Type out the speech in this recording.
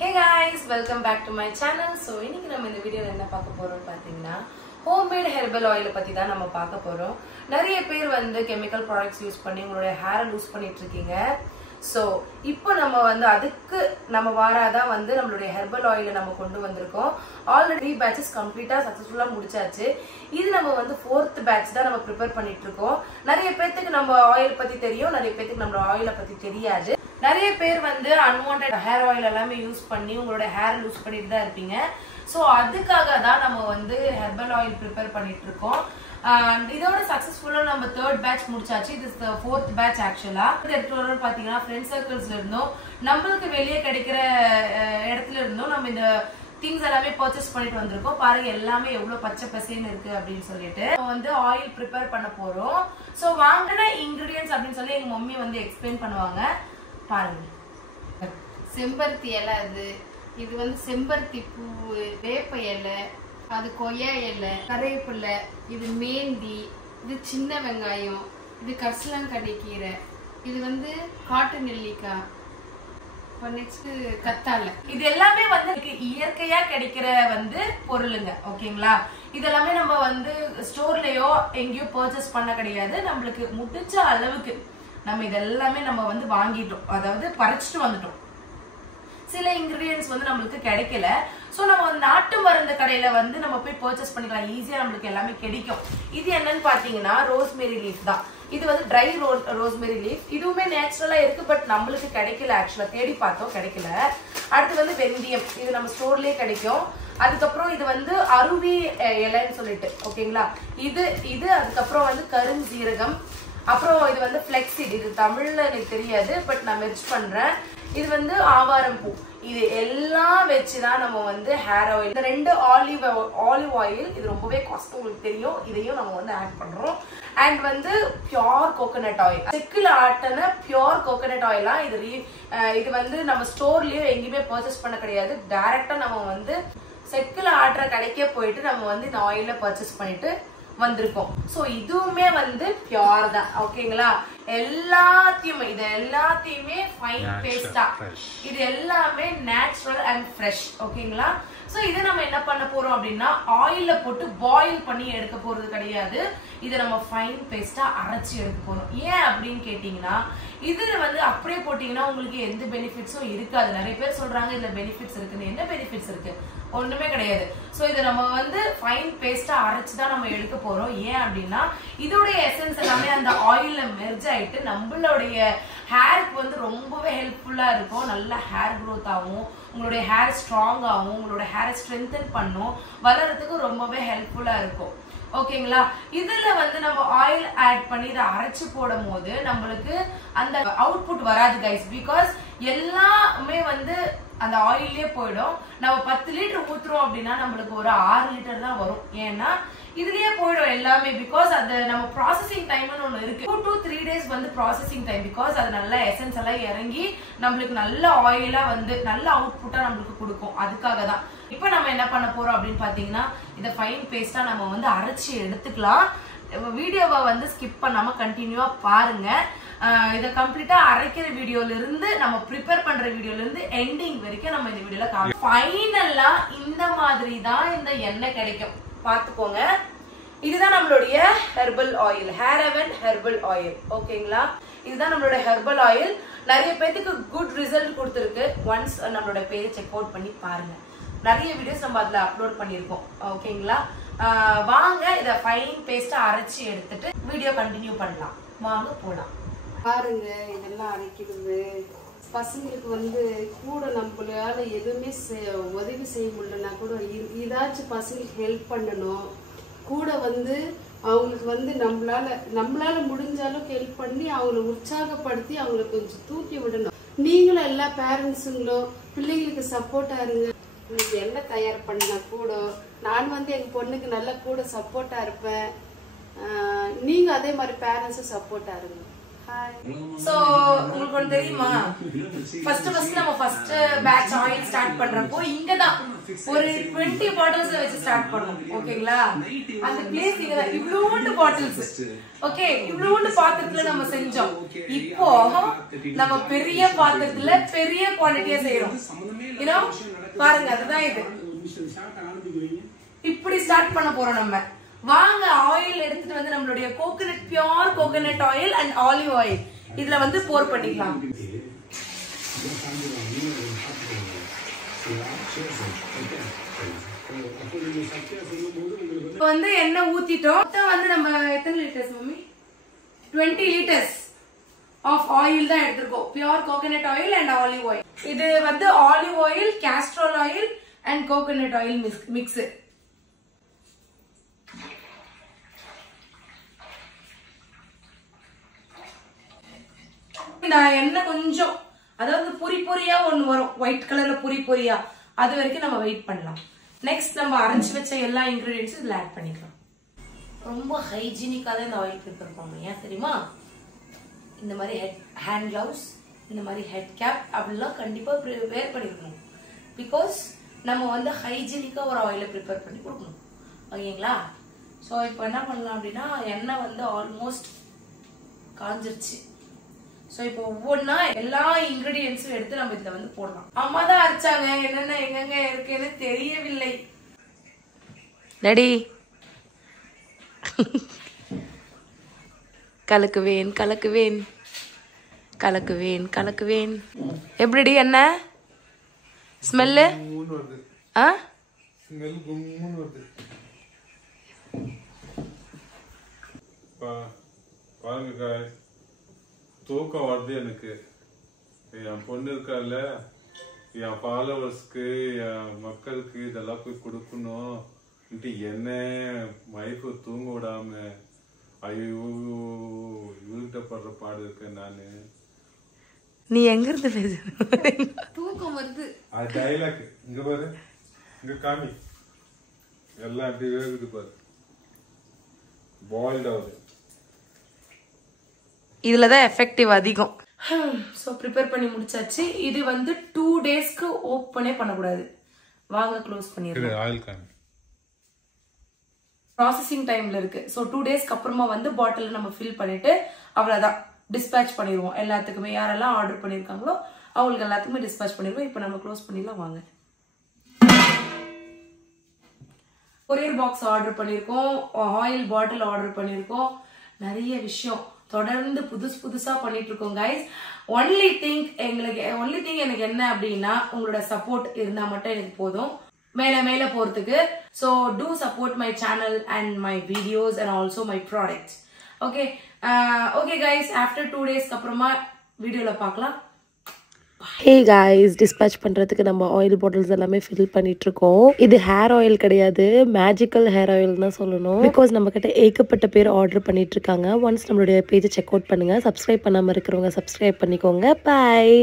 Hey guys, welcome back to my channel. So இன்னைக்கு நம்ம இந்த வீடியோல என்ன பார்க்க போறோம் பாத்தீங்கன்னா homemade herbal oil பத்தி தான் நம்ம பார்க்க போறோம். நிறைய பேர் வந்து chemical products யூஸ் பண்ணி உங்களுடைய hair லூஸ் பண்ணிட்டு இருக்கீங்க. So இப்போ நம்ம வந்து அதுக்கு நம்ம வாராதா வந்து நம்மளுடைய herbal oil நம்ம கொண்டு வந்திருக்கோம். Already 3 batches கம்ப்ளீட்டா சக்சஸ்ஃபுல்லா முடிச்சாச்சு. இது நம்ம வந்து 4th batch தான் நம்ம prepare பண்ணிட்டு இருக்கோம். நிறைய பேருக்கு நம்ம oil பத்தி தெரியும், நிறைய பேருக்கு நம்ம oil பத்தி தெரியாது. நிறைய பேர் வந்து unwanted hair oil எல்லாமே யூஸ் பண்ணி உங்களோட hair லூஸ் பண்ணிட்டு தான் இருப்பீங்க. சோ அதுக்காக தான் நம்ம வந்து herbal oil prepare பண்ணிட்டு இருக்கோம். இதோட சக்சஸ்ஃபுல்லா நம்ம 3rd batch முடிச்சாச்சு. இது 4th batch ஆக்சுவலா. இது எடுத்துட்டு பாத்தீங்கன்னா ஃப்ரெண்ட் சர்க்கிள்ஸ்ல இருந்தோம், நம்மளுக்கு வெளியே கிடைக்கிற இடத்துல இருந்தோம் நம்ம இந்த திங்ஸ் எல்லாமே பர்ச்சேஸ் பண்ணிட்டு வந்திருக்கோம். பாருங்க எல்லாமே எவ்வளவு பச்சை பசேன்னு இருக்கு அப்படின்னு சொல்லிட்டு வந்து ஆயில் ப்ரிப்பேர் பண்ண போறோம். சோ வாங்கின இன்கிரிடியன்ட்ஸ் அப்படின்னு சொல்லி எங்க மம்மி வந்து எக்ஸ்பிளைன் பண்ணுவாங்க. பாருங்க, செம்பருத்தி இலை, இது வந்து செம்பருத்தி பூ, வேப்ப இலை, அது கொய்யா இலை, கருவேப்பிலை, இது மேந்தி, இது சின்ன வெங்காயம், இது கரிசலாங்கண்ணி கீரை, இது வந்து காட்டு நெல்லிக்காய், நெக்ஸ்ட் கத்தாழை. இது எல்லாமே வந்து இயற்கையா கிடைக்கிற வந்து பொருளுங்க. ஓகேங்களா, இதெல்லாமே நம்ம வந்து ஸ்டோர்லயோ எங்கேயோ பர்ச்சேஸ் பண்ண கிடையாது. நம்மளுக்கு முடிஞ்ச அளவுக்கு நம்ம இதெல்லாமே நம்ம வந்து வாங்கிட்டோம், அதாவது பறிச்சுட்டு வந்துட்டோம். சில இன்கிரிடியன்ஸ் வந்து நம்மளுக்கு கிடைக்கல. சோ நம்ம நாட்டு மருந்து கடையில வந்து நம்ம போய் பர்ச்சேஸ் பண்ணிக்கலாம், ஈஸியா நம்மளுக்கு எல்லாமே கிடைக்கும். இது என்னன்னு பாத்தீங்கன்னா ரோஸ்மேரி லீஃப் தான். இது வந்து ட்ரை ரோஸ்மேரி லீஃப். இதுவுமே நேச்சுரலா இருக்கு, பட் நம்மளுக்கு கிடைக்கல. ஆக்சுவலா தேடி பார்த்தோம், கிடைக்கல. அடுத்து வந்து வெந்தயம், இது நம்ம ஸ்டோர்லயே கிடைக்கும். அதுக்கப்புறம் இது வந்து அருவி இலைன்னு சொல்லிட்டு, ஓகேங்களா, இது அதுக்கப்புறம் வந்து கருஞ்சீரகம், அப்புறம் இது வந்து ஃபிளெக்ஸீட், இது தமிழ்ல எனக்கு தெரியாது, பட் நான் மெர்ஜ் பண்றேன். இது வந்து ஆவாரம் பூ. இது எல்லாம் வச்சுதான் நம்ம வந்து ஹேர் ஆயில், இந்த 2 ஆலிவ் ஆயில், இது ரொம்பவே காஸ்ட் உங்களுக்கு தெரியும், இதையும் நம்ம வந்து ஆட் பண்றோம். அண்ட் வந்து பியோர் கோகோனட் ஆயில், செக்குல ஆட்டின பியோர் கோகோனட் ஆயிலா. இது வந்து நம்ம ஸ்டோர்லயோ எங்கேயுமே பர்ச்சேஸ் பண்ண கிடையாது. டைரக்டா நம்ம வந்து செக்குல ஆட்டுற கடைக்கே போயிட்டு நம்ம வந்து இந்த ஆயில பர்ச்சேஸ் பண்ணிட்டு வந்திருக்கோம். சோ இதுவுமே வந்து பியோர் தான். ஓகேங்களா, இது எல்லாத்தையுமே ஃபைன் பேஸ்டா, இது எல்லாமே நேச்சுரல் அண்ட் ஃப்ரெஷ். ஓகேங்களா, சோ இது நம்ம என்ன பண்ண போறோம் அப்படின்னா ஆயில போட்டு பாயில் பண்ணி எடுக்க போறது கிடையாது. இதை நம்ம ஃபைன் பேஸ்டா அரைச்சி எடுக்க போறோம். ஏன் அப்படின்னு கேட்டீங்கன்னா, இதுல வந்து அப்படியே போட்டீங்கன்னா உங்களுக்கு எந்த பெனிஃபிட்ஸும் இருக்காது. நிறைய பேர் சொல்றாங்க இதுல பெனிஃபிட்ஸ் இருக்குன்னு. என்ன பெனிஃபிட்ஸ் இருக்கு? ஒண்ணுமே கிடையாது. சோ இதை நம்ம வந்து ஃபைன் பேஸ்டா அரைச்சு தான் நம்ம எடுக்க போறோம். ஏன் அப்படின்னா இதோடைய எசன்ஸ் எல்லாமே அந்த ஆயில்ல மெர்ஜ் ஆயிட்டு நம்மளுடைய ஹேருக்கு வந்து ரொம்பவே ஹெல்ப்ஃபுல்லா இருக்கும். நல்ல ஹேர் க்ரோத் ஆகும், உங்களுடைய ஹேர் ஸ்ட்ராங் ஆகும், உங்களோட ஹேரை ஸ்ட்ரென்தன் பண்ணும், வளர்றதுக்கு ரொம்பவே ஹெல்ப்ஃபுல்லா இருக்கும். ஓகேங்களா, இதுல வந்து நம்ம ஆயில் ஆட் பண்ணி இதை அரைச்சு போடும் போது நம்மளுக்கு அந்த அவுட்புட் வராது கைஸ். பிகாஸ் எல்லாமே வந்து அந்த ஆயிலே போயிடும். நம்ம 10 லிட்டர் ஊத்துறோம் அப்படின்னா நம்மளுக்கு ஒரு 6 லிட்டர் தான் வரும். ஏன்னா இதுலயே போயிடும் எல்லாமே. பிகாஸ் அது நம்ம ப்ராசஸிங் டைம்னு ஒண்ணு இருக்கு. 2 to 3 days வந்து ப்ராசஸிங் டைம். பிகாஸ் அது நல்ல எசன்ஸ் எல்லாம் இறங்கி நம்மளுக்கு நல்ல ஆயிலா வந்து நல்ல அவுட்புட்டா நம்மளுக்கு கொடுக்கும். அதுக்காக தான் இப்ப நம்ம என்ன பண்ண போறோம் அப்படின்னு பாத்தீங்கன்னா இதை ஃபைன் பேஸ்டா நம்ம வந்து அரைச்சி எடுத்துக்கலாம். வீடியோவை வந்து ஸ்கிப் பண்ணாம கண்டினியூவா பாருங்க. இதை கம்ப்ளீட்டா அரைக்கிற வீடியோல இருந்து நம்ம ப்ரிப்பேர் பண்ற வீடியோல இருந்து எண்டிங் வரைக்கும் நம்ம இந்த வீடியோல ஃபைனலா இந்த மாதிரி தான் இந்த எண்ணெய் கிடைக்கும். பாத்துக்கோங்க, இதுதான் நம்மளுடைய herbal oil, hair heaven herbal oil. ஓகேங்களா, இதுதான் நம்மளோட ஹெர்பல் ஆயில். நிறைய பேருக்கு குட் ரிசல்ட் கொடுத்துருக்கு. ஒன்ஸ் நம்மளோட பேரை செக் அவுட் பண்ணி பாருங்க. நிறைய வீடியோஸ் நம்ம அதுல அப்லோட் பண்ணிருக்கோம். ஓகேங்களா, வாங்க இத ஃபைன் பேஸ்டா அரைச்சி எடுத்துட்டு வீடியோ கண்டினியூ பண்ணலாம். வாங்க போலாம். பாருங்க, இதெல்லாம் அரைக்கிறது பசங்களுக்கு வந்து கூட நம்மளால எதுவுமே உதவி செய்ய முடியலன்னா கூட இதாச்சும் பசங்களுக்கு ஹெல்ப் பண்ணணும். கூட வந்து அவங்களுக்கு வந்து நம்மளால முடிஞ்ச அளவுக்கு ஹெல்ப் பண்ணி அவங்களை உற்சாகப்படுத்தி அவங்களை கொஞ்சம் தூக்கி விடணும். நீங்களும் எல்லா பேரண்ட்ஸுங்களும் பிள்ளைங்களுக்கு சப்போர்ட்டா இருங்க. இன்னைக்கு என்ன தயார் பண்ண கூட நான் வந்து எங்க பொண்ணுக்கு நல்லா கூட சப்போர்ட்டா இருப்பேன். நீங்க அதே மாதிரி பேரண்ட்ஸும் சப்போர்ட்டா இருங்க. சோ உங்களுக்கு ஒன்று தெரியுமா, ஃபர்ஸ்ட் நம்ம ஃபர்ஸ்ட் பேட்ச் ஆயில் ஸ்டார்ட் பண்றப்போ இங்க தான் ஒரு 20 பாட்டில்ஸ் வச்சு ஸ்டார்ட் பண்ணோம். ஓகேங்களா? அந்த பிளேஸ் இங்க தான் இவ்ளோண்டு பாட்டில்ஸ். ஓகே, இவ்ளோண்டு பாத்திரத்துல நம்ம செஞ்சோம். இப்போ நம்ம பெரிய பாத்திரத்துல பெரிய குவாண்டிட்டியா செய்யறோம். பாருங்க, அதுதான் இது. இப்படி ஸ்டார்ட் பண்ண போறோம் நம்ம. வாங்க ஆயில் எடுத்துட்டு வந்து நம்மளுடைய coconut, pure coconut oil and olive oil இதுல வந்து போர் பண்ணிக்கலாம். இப்போ வந்து எண்ணெய் ஊத்திட்டோம். வந்து நம்ம எத்தனை litres mummy? 20 liters of oil தான் எடுத்திருக்கோம். Pure coconut oil and olive oil. இது வந்து olive oil, Castrol oil and coconut oil mix. நான் எண்ணெய் கொஞ்சம், அதாவது பொரி பொரியா ஒண்ணு வரும், ஒயிட் கலர்ல பொரி பொரியா, அது வரைக்கும் நம்ம வெயிட் பண்ணலாம். நெக்ஸ்ட் நம்ம அரைச்சு வச்ச எல்லா இன்கிரீடியன்ஸும் இதுல ஆட் பண்ணிக்கலாம். ரொம்ப ஹைஜீனிக்கா தான் இந்த ஆயில் ப்ரிப்பேர் பண்ணணும். ஏன் தெரியுமா? இந்த மாதிரி ஹேண்ட் கிளவுஸ், இந்த மாதிரி ஹெட் கேப் அப்படிலாம் கண்டிப்பா வேர் பண்ணிருக்கணும். பிகாஸ் நம்ம வந்து ஹைஜீனிக்கா ஒரு ஆயிலை ப்ரிப்பேர் பண்ணி கொடுக்கணும். ஓகேங்களா? ஸோ இப்போ என்ன பண்ணலாம் அப்படின்னா, எண்ணெய் வந்து ஆல்மோஸ்ட் காஞ்சிருச்சு. சோ இப்போ ஒவ்வொன்னா எல்லா இன்கிரிடியன்ஸும் எடுத்து நம்ம இதுல வந்து போடலாம். அம்மா தான் அரைச்சாங்க, என்னென்ன எங்கெங்க இருக்குன்னு தெரியவில்லை. டாடி கலக்குவேன் கலக்குவேன் கலக்குவேன் கலக்குவேன். எப்படி என்ன ஸ்மெல்லு? பாருங்க, தூக்கம் வருது எனக்கு. என் பொண்ணு இருக்கால, என் ஃபாலோவர்ஸ்க்கு, என் மக்களுக்கு இதெல்லாம் போய் கொடுக்கணும். என்ன வைஃபு தூங்க விடாம ஐயோ இவர்கிட்ட படுற பாடு இருக்கேன் நானு. நீ எங்க இருந்து பேச? தூக்கம் வருது. அது டைலாக். இங்க பாரு, இங்க காமி, எல்லாம் அப்படி வேகுது பாரு, பாயில்ட் ஆகுது. இதுலதான் எஃபெக்டிவ் அதிகம். சோ ப்ரிப்பேர் பண்ணி முடிச்சாச்சு. இது வந்து 2 daysக்கு ஓபனே பண்ணக்கூடாது. வாங்க க்ளோஸ் பண்ணிடலாம். ஆயில் காமி. ப்ராசஸிங் டைம்ல இருக்கு. சோ 2 daysக்கு அப்புறமா வந்து பாட்டில் நம்ம ஃபில் பண்ணிட்டு அவ்வளவுதான் டிஸ்பேட்ச் பண்ணிடுவோம். எல்லாத்துக்குமே யாரெல்லாம் ஆர்டர் பண்ணிருக்காங்களோ அவங்களுக்கு எல்லாத்துக்குமே டிஸ்பேட்ச் பண்ணிடுவோம். இப்போ நம்ம க்ளோஸ் பண்ணிடலாம் வாங்க. கொரியர் பாக்ஸ் ஆர்டர் பண்ணிருக்கோம், ஆயில் பாட்டில் ஆர்டர் பண்ணிருக்கோம், நிறைய விஷயம் தொடர்ந்து புதுசா பண்ணிட்டு இருக்கோம் கைஸ். ஒன்லி திங் எனக்கு என்ன அப்படின்னா, உங்களோட சப்போர்ட் இருந்தா மட்டும் எனக்கு போதும் மேல போறதுக்கு. So do support my channel and my videos and also my products. Okay guys, after 2 days அப்புறமா வீடியோல பார்க்கலாம். ஹே காய்ஸ், டிஸ்பேட்ச் பண்ணுறதுக்கு நம்ம ஆயில் பாட்டில்ஸ் எல்லாமே ஃபில் பண்ணிகிட்ருக்கோம். இது ஹேர் ஆயில் கிடையாது, மேஜிக்கல் ஹேர் ஆயில் தான் சொல்லணும். பிகாஸ் நம்மக்கிட்ட ஏகப்பட்ட பேர் ஆர்டர் பண்ணிகிட்ருக்காங்க. ஒன்ஸ் நம்மளுடைய பேஜை செக் அவுட் பண்ணுங்கள். சப்ஸ்கிரைப் பண்ணாமல் இருக்கிறவங்க சப்ஸ்கிரைப் பண்ணிக்கோங்க. பாய்.